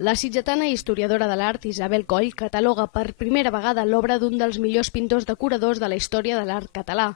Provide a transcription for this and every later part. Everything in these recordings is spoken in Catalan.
La sitgetana i historiadora de l'art Isabel Coll cataloga per primera vegada l'obra d'un dels millors pintors decoradors de la història de l'art català.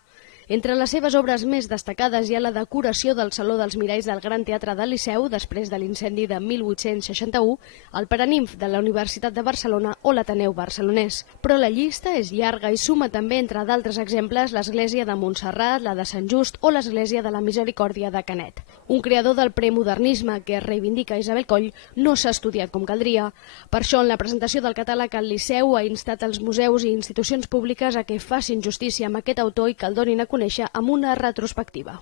Entre les seves obres més destacades hi ha la decoració del Saló dels Miralls del Gran Teatre del Liceu després de l'incendi de 1861, el Paranimf de la Universitat de Barcelona o l'Ateneu Barcelonès. Però la llista és llarga i suma també, entre d'altres exemples, l'església de Montserrat, la de Sant Just o l'església de la Misericòrdia de Canet. Un creador del premodernisme que reivindica Isabel Coll no s'ha estudiat com caldria. Per això, en la presentació del catàleg al Liceu ha instat els museus i institucions públiques a que facin justícia amb aquest autor i que el donin a conèixer amb una retrospectiva.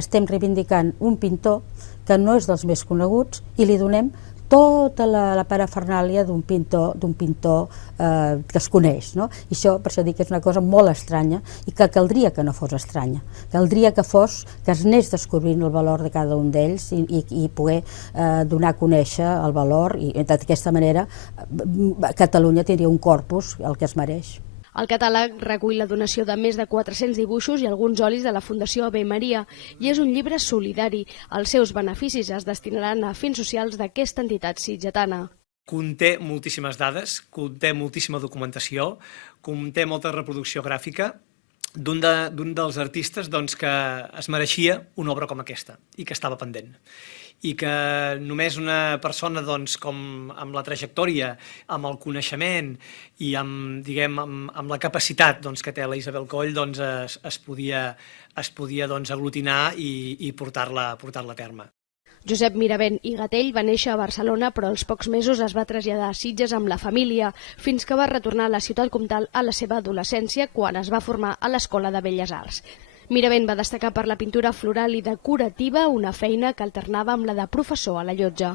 Estem reivindicant un pintor que no és dels més coneguts i li donem tota la parafernàlia d'un pintor que es coneix. No? I això, per això dic que és una cosa molt estranya i que caldria que no fos estranya. Caldria que es anés descobrint el valor de cada un d'ells i poder donar a conèixer el valor, i d'aquesta manera Catalunya tindria un corpus el que es mereix. El catàleg recull la donació de més de 400 dibuixos i alguns olis de la Fundació Ave Maria i és un llibre solidari. Els seus beneficis es destinaran a fins socials d'aquesta entitat sitgetana. Conté moltíssimes dades, conté moltíssima documentació, conté molta reproducció gràfica d'un dels artistes que es mereixia una obra com aquesta i que estava pendent. I que només una persona amb la trajectòria, amb el coneixement i amb la capacitat que té la Isabel Coll es podia aglutinar i portar-la a terme. Josep Miravent i Gatell va néixer a Barcelona, però als pocs mesos es va traslladar a Sitges amb la família, fins que va retornar a la ciutat comtal a la seva adolescència, quan es va formar a l'Escola de Belles Arts. Miravent va destacar per la pintura floral i decorativa, una feina que alternava amb la de professor a la Llotja.